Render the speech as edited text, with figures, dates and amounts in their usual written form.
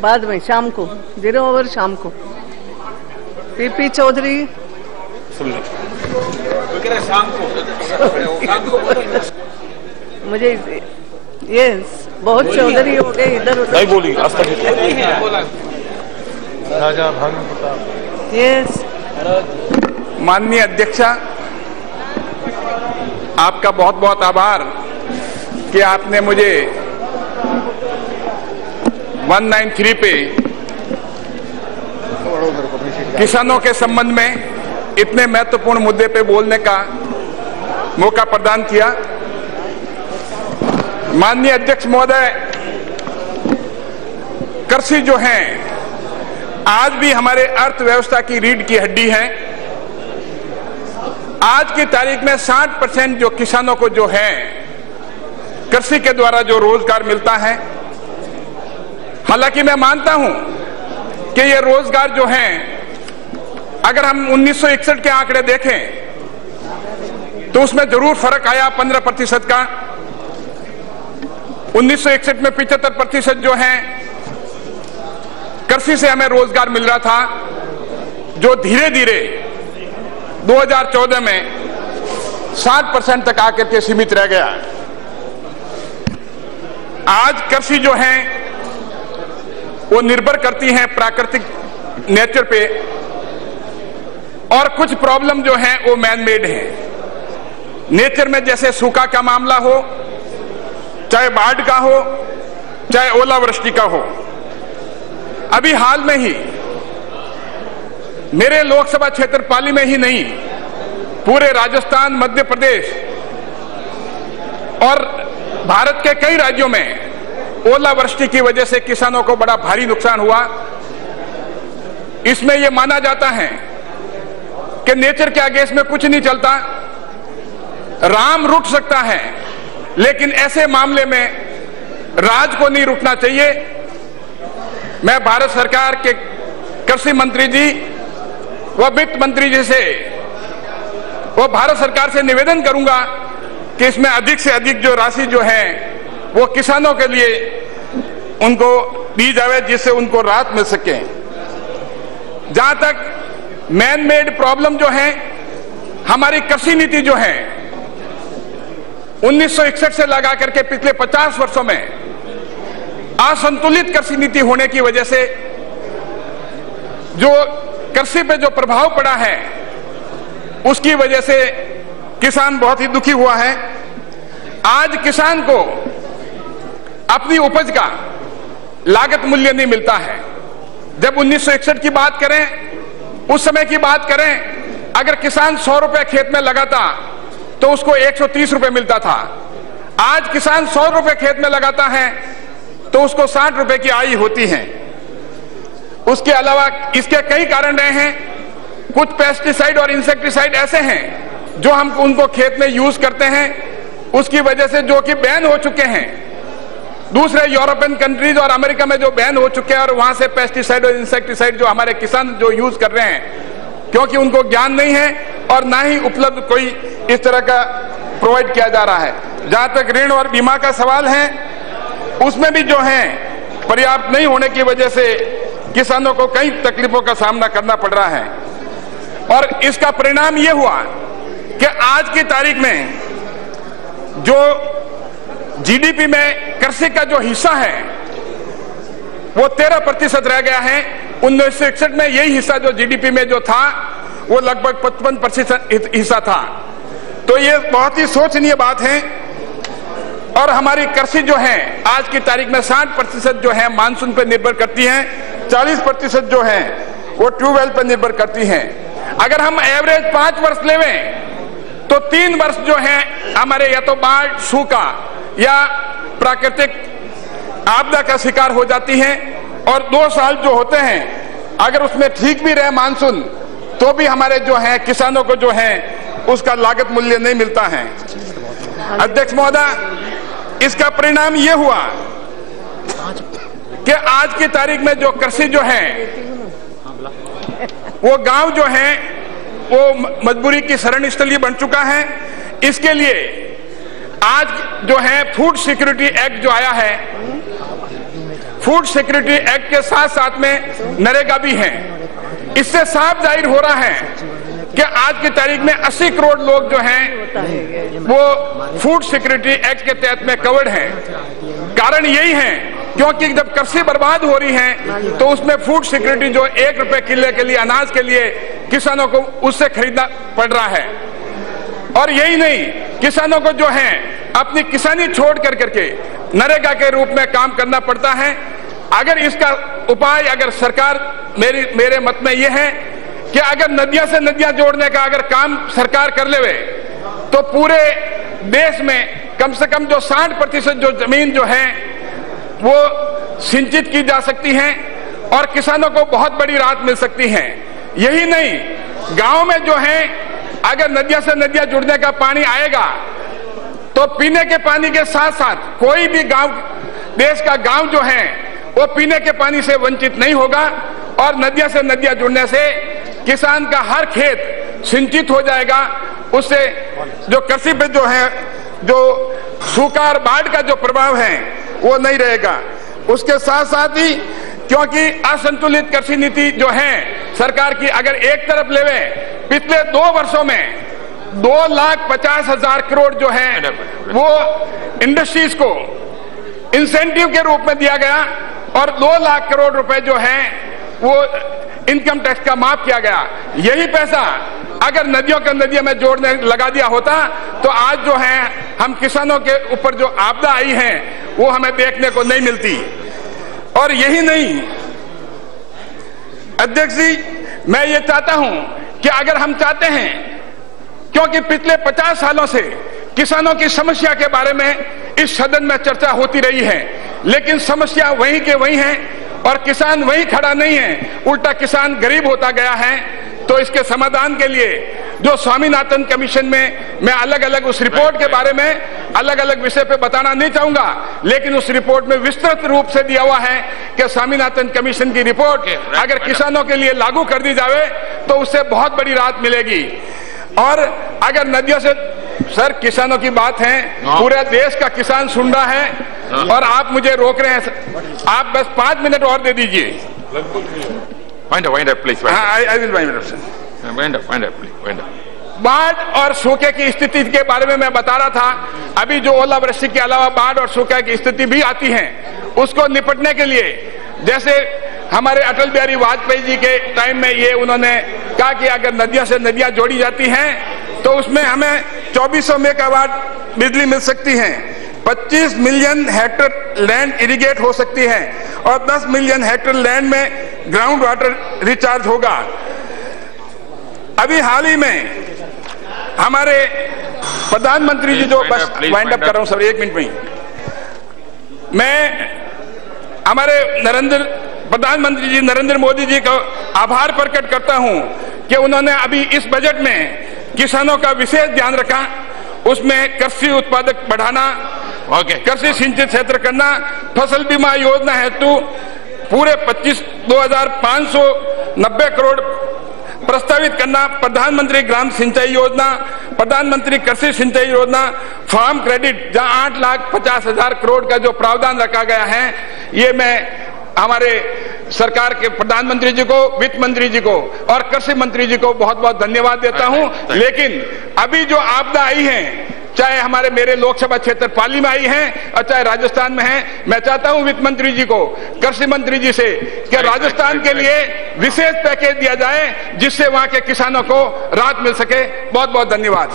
बाद में शाम को 0 ओवर शाम को पीपी चौधरी शाम को मुझे ये बहुत चौधरी हो गए इधर उधर नहीं बोली राजा भानु प्रताप। यस माननीय अध्यक्षा, आपका बहुत बहुत आभार कि आपने मुझे 193 पे किसानों के संबंध में इतने महत्वपूर्ण मुद्दे पे बोलने का मौका प्रदान किया। माननीय अध्यक्ष महोदय, कृषि जो है आज भी हमारे अर्थव्यवस्था की रीढ़ की हड्डी है। आज की तारीख में 60% जो किसानों को जो है कृषि के द्वारा जो रोजगार मिलता है। हालांकि मैं मानता हूं कि ये रोजगार जो है, अगर हम 1961 के आंकड़े देखें तो उसमें जरूर फर्क आया 15% का। 1961 में 75% जो है कृषि से हमें रोजगार मिल रहा था, जो धीरे धीरे 2014 में 60% तक आकर के सीमित रह गया। आज कृषि जो है वो निर्भर करती है प्राकृतिक नेचर पे, और कुछ प्रॉब्लम जो है वो मैन मेड है नेचर में, जैसे सूखा का मामला हो, चाहे बाढ़ का हो, चाहे ओलावृष्टि का हो। अभी हाल में ही मेरे लोकसभा क्षेत्र पाली में ही नहीं, पूरे राजस्थान, मध्य प्रदेश और भारत के कई राज्यों में ओलावृष्टि की वजह से किसानों को बड़ा भारी नुकसान हुआ। इसमें यह माना जाता है कि नेचर के आगे इसमें कुछ नहीं चलता, राम रुक सकता है, लेकिन ऐसे मामले में राज को नहीं रुकना चाहिए। मैं भारत सरकार के कृषि मंत्री जी व वित्त मंत्री जी से, वो भारत सरकार से निवेदन करूंगा कि इसमें अधिक से अधिक जो राशि जो है वो किसानों के लिए उनको दी जाए, जिससे उनको राहत मिल सके। जहां तक मैन मेड प्रॉब्लम जो है, हमारी कृषि नीति जो है 1961 से लगा करके पिछले 50 वर्षों में असंतुलित कृषि नीति होने की वजह से जो कृषि पे जो प्रभाव पड़ा है, उसकी वजह से किसान बहुत ही दुखी हुआ है। आज किसान को अपनी उपज का लागत मूल्य नहीं मिलता है। जब 1961 की बात करें, उस समय की बात करें, अगर किसान 100 रुपए खेत में लगाता तो उसको 130 रुपए मिलता था। आज किसान 100 रुपए खेत में लगाता है तो उसको 60 रुपए की आय होती है। उसके अलावा इसके कई कारण रहे हैं। कुछ पेस्टिसाइड और इंसेक्टिसाइड ऐसे हैं जो हम उनको खेत में यूज करते हैं, उसकी वजह से जो कि बैन हो चुके हैं। दूसरे यूरोपियन कंट्रीज और अमेरिका में जो बैन हो चुके हैं, और वहां से पेस्टिसाइड और इंसेक्टिसाइड जो हमारे किसान जो यूज कर रहे हैं, क्योंकि उनको ज्ञान नहीं है और ना ही उपलब्ध कोई इस तरह का प्रोवाइड किया जा रहा है। जहां तक ऋण और बीमा का सवाल है, उसमें भी जो है पर्याप्त नहीं होने की वजह से किसानों को कई तकलीफों का सामना करना पड़ रहा है। और इसका परिणाम यह हुआ कि आज की तारीख में जो जीडीपी में कृषि का जो हिस्सा है वो 13% रह गया है। 1961 में यही हिस्सा जो जीडीपी में जो था वो लगभग 55% हिस्सा था। तो ये बहुत ही शोचनीय बात है। और हमारी कृषि जो है आज की तारीख में 60% जो है मानसून पर निर्भर करती है, 40% जो है वो ट्यूबवेल पर निर्भर करती है। अगर हम एवरेज 5 वर्ष लेवें तो 3 वर्ष जो है हमारे या तो बाढ़, सूखा या प्राकृतिक आपदा का शिकार हो जाती है, और 2 साल जो होते हैं अगर उसमें ठीक भी रहे मानसून तो भी हमारे जो है किसानों को जो है उसका लागत मूल्य नहीं मिलता है। अध्यक्ष महोदय, इसका परिणाम यह हुआ कि आज की तारीख में जो कृषि जो है वो गांव जो है वो मजबूरी की शरण स्थली बन चुका है। इसके लिए आज जो है फूड सिक्योरिटी एक्ट जो आया है, फूड सिक्योरिटी एक्ट के साथ साथ में नरेगा भी है। इससे साफ जाहिर हो रहा है कि आज की तारीख में 80 करोड़ लोग जो हैं वो फूड सिक्योरिटी एक्ट के तहत में कवर्ड हैं। कारण यही है क्योंकि जब कृषि बर्बाद हो रही है तो उसमें फूड सिक्योरिटी जो 1 रुपए किलो के लिए अनाज के लिए किसानों को उससे खरीदना पड़ रहा है। और यही नहीं, किसानों को जो है अपनी किसानी छोड़ कर करके नरेगा के रूप में काम करना पड़ता है। अगर इसका उपाय अगर सरकार, मेरे मत में यह है कि अगर नदियां से नदियां जोड़ने का अगर काम सरकार कर लेवे तो पूरे देश में कम से कम जो 60% जो जमीन जो है वो सिंचित की जा सकती है और किसानों को बहुत बड़ी राहत मिल सकती है। यही नहीं, गांव में जो है अगर नदियां से नदियां जुड़ने का पानी आएगा तो पीने के पानी के साथ साथ कोई भी गांव, देश का गांव जो है वो पीने के पानी से वंचित नहीं होगा। और नदियां से नदियां जुड़ने से किसान का हर खेत सिंचित हो जाएगा। उससे जो कृषि पे जो है जो सूखा और बाढ़ का जो प्रभाव है वो नहीं रहेगा। उसके साथ साथ ही क्योंकि असंतुलित कृषि नीति जो है सरकार की, अगर एक तरफ लेवे पिछले 2 वर्षों में 2,50,000 करोड़ जो है वो इंडस्ट्रीज को इंसेंटिव के रूप में दिया गया और 2 लाख करोड़ रुपए जो है वो इनकम टैक्स का माफ किया गया। यही पैसा अगर नदियों के नदियों में जोड़ने लगा दिया होता तो आज जो है हम किसानों के ऊपर जो आपदा आई है वो हमें देखने को नहीं मिलती। और यही नहीं अध्यक्ष जी, मैं ये चाहता हूं कि अगर हम चाहते हैं, क्योंकि पिछले 50 सालों से किसानों की समस्या के बारे में इस सदन में चर्चा होती रही है, लेकिन समस्या वहीं के वहीं है और किसान वहीं खड़ा नहीं है, उल्टा किसान गरीब होता गया है। तो इसके समाधान के लिए जो स्वामीनाथन कमीशन में मैं अलग अलग उस रिपोर्ट के बारे में अलग अलग विषय पे बताना नहीं चाहूंगा, लेकिन उस रिपोर्ट में विस्तृत रूप से दिया हुआ है कि स्वामीनाथन कमीशन की रिपोर्ट अगर किसानों के लिए लागू कर दी जाए तो उससे बहुत बड़ी राहत मिलेगी। और अगर नदियों से, सर किसानों की बात है, पूरे देश का किसान सुन रहा है और आप मुझे रोक रहे हैं। आप बस 5 मिनट और दे दीजिए। बाढ़ और सूखे की स्थिति के बारे में मैं बता रहा था। अभी जो ओलावृष्टि के अलावा बाढ़ और सूखे की स्थिति भी आती है, उसको निपटने के लिए जैसे हमारे अटल बिहारी वाजपेयी जी के टाइम में ये उन्होंने कहा कि अगर नदियों से नदियां जोड़ी जाती हैं तो उसमें हमें 2400 मेगावाट बिजली मिल सकती है, 25 मिलियन हेक्टेयर लैंड इरिगेट हो सकती है और 10 मिलियन हेक्टेयर लैंड में ग्राउंड वाटर रिचार्ज होगा। अभी हाल ही में हमारे प्रधानमंत्री जी जो, बस वाइंड अप कर रहा हूं सर 1 मिनट में ही, मैं हमारे प्रधानमंत्री जी नरेंद्र मोदी जी का आभार प्रकट करता हूं कि उन्होंने अभी इस बजट में किसानों का विशेष ध्यान रखा। उसमें कृषि उत्पादक बढ़ाना, कृषि सिंचित क्षेत्र करना, फसल बीमा योजना हेतु पूरे 2,590 करोड़ प्रस्तावित करना, प्रधानमंत्री ग्राम सिंचाई योजना, प्रधानमंत्री कृषि सिंचाई योजना, फार्म क्रेडिट जहां 8,50,000 करोड़ का जो प्रावधान रखा गया है, ये मैं हमारे सरकार के प्रधानमंत्री जी को, वित्त मंत्री जी को और कृषि मंत्री जी को बहुत बहुत धन्यवाद देता हूं। लेकिन अभी जो आपदा आई है, चाहे हमारे मेरे लोकसभा क्षेत्र पाली में आई है और चाहे राजस्थान में है, मैं चाहता हूं वित्त मंत्री जी को, कृषि मंत्री जी से कि राजस्थान के लिए विशेष पैकेज दिया जाए जिससे वहां के किसानों को राहत मिल सके। बहुत बहुत धन्यवाद।